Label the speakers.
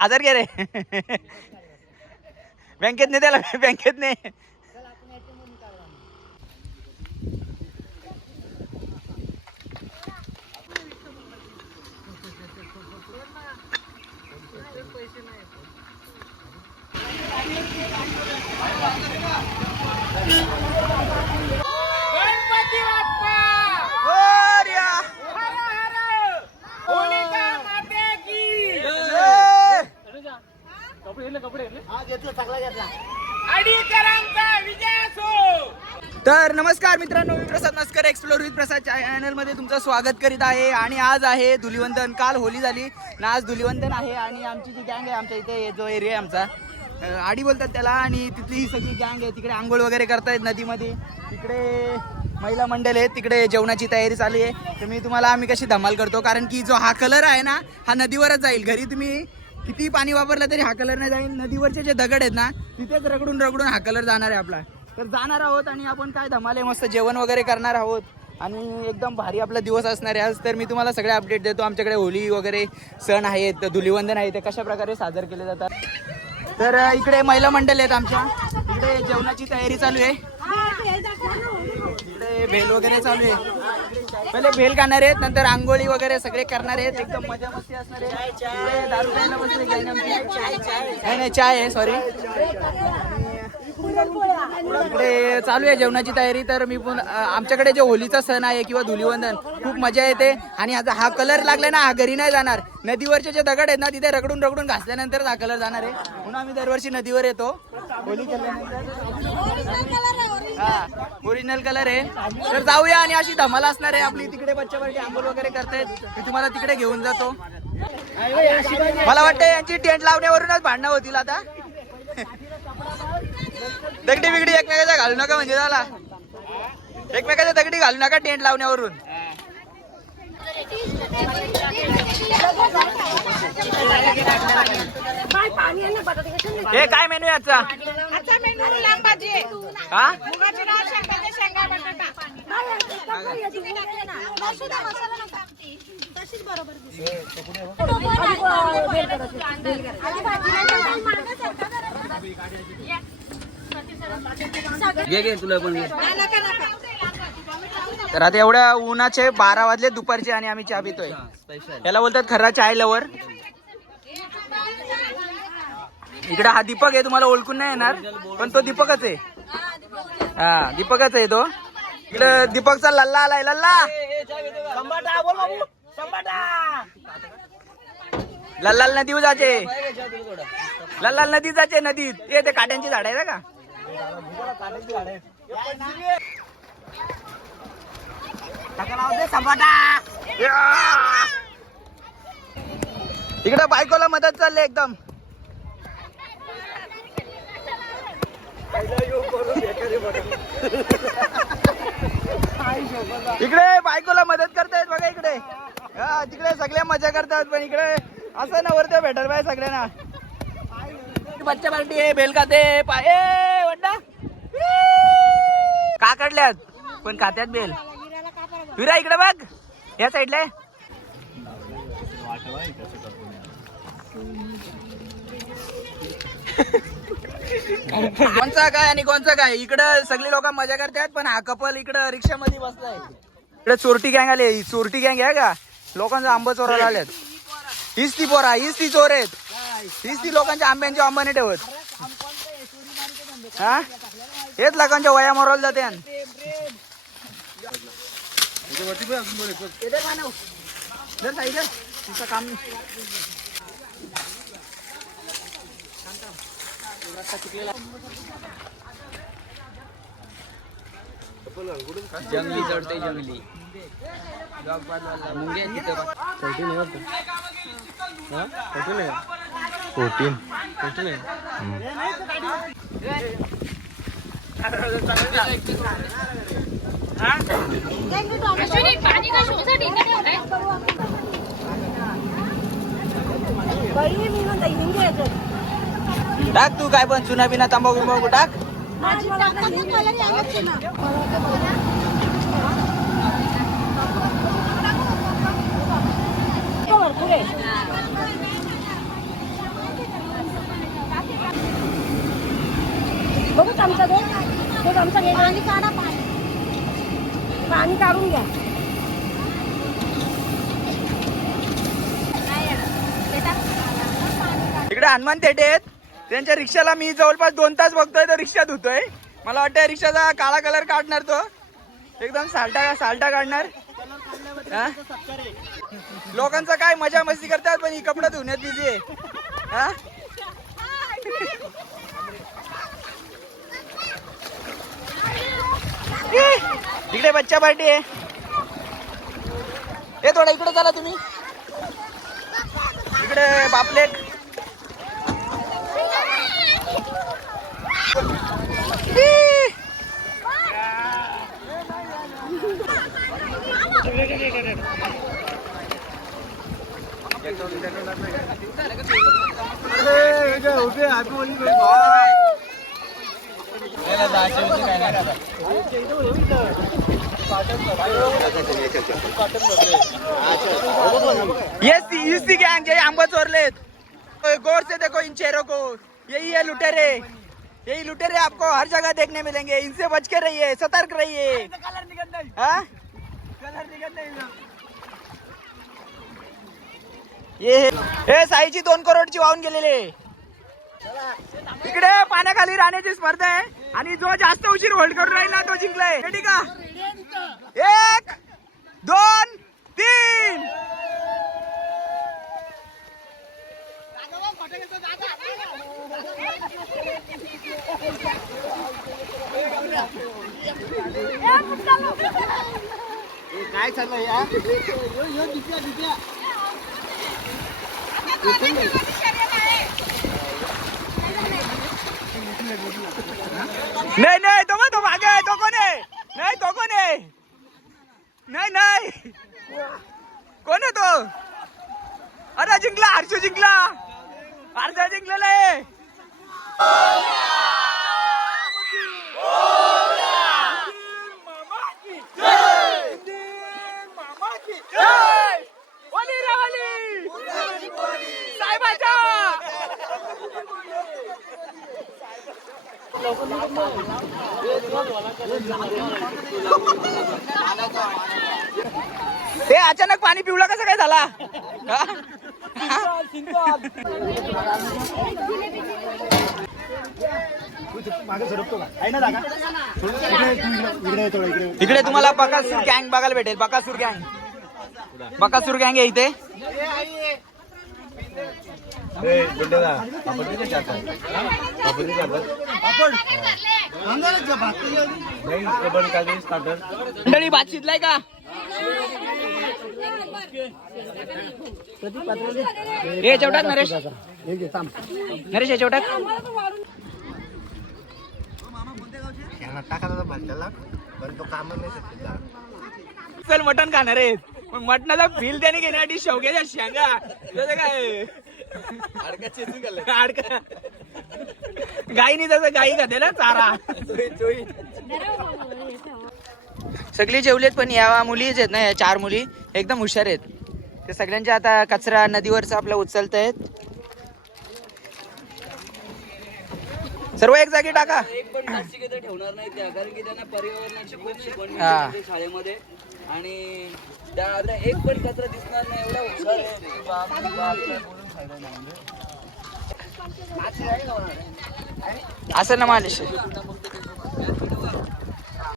Speaker 1: आजार घ्या रे. बँकेत नाही त्याला बँकेत नाही.
Speaker 2: गणपती अडीकरांचा विजय असो!
Speaker 1: तर नमस्कार मित्रांनो मी प्रसाद नस्कर एक्सप्लोर विथ प्रसाद चॅनलमध्ये तुमचं स्वागत करीत आहे. आणि आज आहे धुलिवंदन. काल होली झाली. ना आज धुलिवंदन आहे आणि आमची जी गँग आहे आमच्या इथे जो एरिया आहे आमचा आडी बोलतात त्याला. आणि तिथली ही सगळी गँग आहे. तिकडे आंघोळ वगैरे करतायत नदीमध्ये. तिकडे महिला मंडळ आहे तिकडे जेवणाची तयारी चालू आहे. तर मी तुम्हाला आम्ही कशी धमाल करतो? कारण की जो हा कलर आहे ना हा नदीवरच जाईल. घरी तुम्ही किती पाणी वापरलं तरी हा कलर नाही जाईल. नदीवरचे जे दगड आहेत ना तिथेच रगडून रगडून हा कलर जाणार आहे आपला. तर जाणार आहोत आणि आपण काय धमाले मस्त जेवण वगैरे करणार आहोत. आणि एकदम भारी आपला दिवस असणार आहे. आज तर मी तुम्हाला सगळे अपडेट देतो. आमच्याकडे होली वगैरे सण आहेत धुलीवंदन आहे. ते कशा प्रकारे साजर केले जातात. तर इकडे महिला मंडळ आहेत आमच्या. इकडे जेवणाची तयारी चालू आहे. इकडे भेल वगैरे चालू आहे. पहिले भेल खाणार आहेत नंतर आंघोळी वगैरे सगळे करणार आहेत. एकदम मजा मस्ती असणार आहे. दारू प्यायला बसले नाही? नाही चाय आहे सॉरी इकडे चालू आहे जेवणाची तयारी तर मी पण आमच्याकडे जे होलीचा सण आहे किंवा धुलीवंदन खूप मजा येते. आणि आता हा कलर लागला ना हा घरी नाही जाणार. नदीवरचे जे दगड आहेत ना तिथे रगडून रगडून घासल्यानंतर हा कलर जाणार आहे. म्हणून आम्ही दरवर्षी नदीवर येतो. होली केल्यानंतर ओरिजिनल कलर आहे. तर जाऊया आणि अशी धमाल असणार आहे. आपली तिकडे बच्चा बच्चे आंघोळ वगैरे करतायत. मी तुम्हाला तिकडे घेऊन जातो. मला वाटतं यांची टेंट लावण्यावरूनच भांडणं होतील आता. दगडी बिगडी एकमेकाच्या घालू नका म्हणजे झाला. एकमेकाच्या दगडी घालू नका टेंट लावण्यावरून. हे काय मेनू आहे आजचा? हा?
Speaker 2: मुगाची डाळ शेंगाचे शेंगा बटाटा.
Speaker 1: तर आता एवढ्या उन्हाचे बारा वाजले दुपारचे आणि आम्ही चहा पितोय. याला बोलतात खरा चाय लवर इकडे हा दीपक आहे तुम्हाला ओळखून नाही येणार पण तो दीपकच आहे. हा दीपकच आहे तो. इकडे दीपकचा लल्ला आलाय लल्ला. लल्लाल नदी जाचे लल्लाल नदी जाचे नदीत. ये ते काट्यांची झाड आहे ना का? इकडं बायकोला मदत चालली एकदम. इकडे बायकोला मदत करतायत बघा इकडे. हा तिकडे सगळे मजा करतात पण इकडे असं नवरते भेटल बाय सगळ्यांना. बच्चा पार्टी आहे बेल खाते. पाय वड्डा का काढल्यात? पण खात्यात बेल. विरा इकडे बघ. या साईडला. कोणचा काय आणि कोणचा काय? इकडं सगळी लोक मजा करतात पण हा कपल इकडं रिक्षामध्ये बसलाय. इकडे चोरटी गँग आली ही चोरटी गँग आहे का? लोकांचा आंबा चोरायला आल्यात. हीच ती पोरा हीच ती चोर आहेत. हीच ती लोकांच्या आंब्यांचे आंबा नाही ठेवत. हा? हेच लोकांच्या वया मोराला जाते तुमचं काम जंगली चढते जंगली. मुंग्या तिथं
Speaker 3: फोर्टीन
Speaker 4: पाणी का? शोसाठी इथे ठेवलंय
Speaker 1: टाक तू काय पण चुना बिना तांबा बिंबा टाक. हनुमान थेटे आहेत. त्यांच्या रिक्षाला मी जवळपास दोन तास बघतोय तर रिक्षा धुतोय. मला वाटतं रिक्षाचा काळा कलर काढणार तो. एकदम साल्टा साल्टा काढणार. लोकांचं लोकांचा काय मजा मस्ती करतात पण ही कपडा धुण्यात बिझी आहे. हा? इकडे बच्चा पार्टी आहे. हे थोडा इकडे चला तुम्ही. इकडे बापलेट. ये सी इसी गैंग ये आंबा चोरलेत गौर से देखो इन चेहरों को। यही है लुटेरे। यही लुटेरे आपको हर जगह देखने मिलेंगे। इनसे बच के रहिए, सतर्क रहिए। हाँ? ये हे। साईची दोन करोडची वाहून गेलेले इकडे पाण्याखाली राहण्याची स्पर्धा आहे. आणि जो जास्त उशीर होल्ड करून राहिला तो जिंकलाय. ठीक का? एक दोन तीन. नाही नाही तो तो मागे आहे तो कोण आहे नाही तो कोण आहे नाही नाही कोण आहे तो अरे जिंकला हर्षू जिंकला. हर्षा जिंकलेला आहे. हे अचानक पाणी पिवळा कसं काय झाला? इकडे तुम्हाला बकासूर गँग बघायला भेटेल. बकासूर गँग. बकासूर गँग आहे इथे. मंडळी भात शिजलाय का? हे चौटाक नरेश. नरेश हे चौटाक चल मटण खाणार आहेत पण मटणाचा फील त्याने घेण्यासाठी शेवग्याच्या शेंगा. त्याचं काय? हाडका. गाईनी तसं गाई खाते ना चारा. सगळी जेवलेत पण या मुलीच आहेत ना या चार मुली एकदम हुशार आहेत. ते सगळ्यांच्या आता कचरा नदीवरचा आपला उचलत आहेत सर्व एक जागी टाका.
Speaker 3: एक पण प्लास्टिक इथे ठेवणार नाही त्या कारण की त्यांना पर्यावरणाची खूप शिकवण
Speaker 1: हा.
Speaker 3: मिळते शाळेमध्ये. आणि त्या आता एक पण कचरा दिसणार नाही एवढा हुशार आहे. की बाप रे बाप, काय बोलून फायदा नाही.
Speaker 1: असं ना मालिश.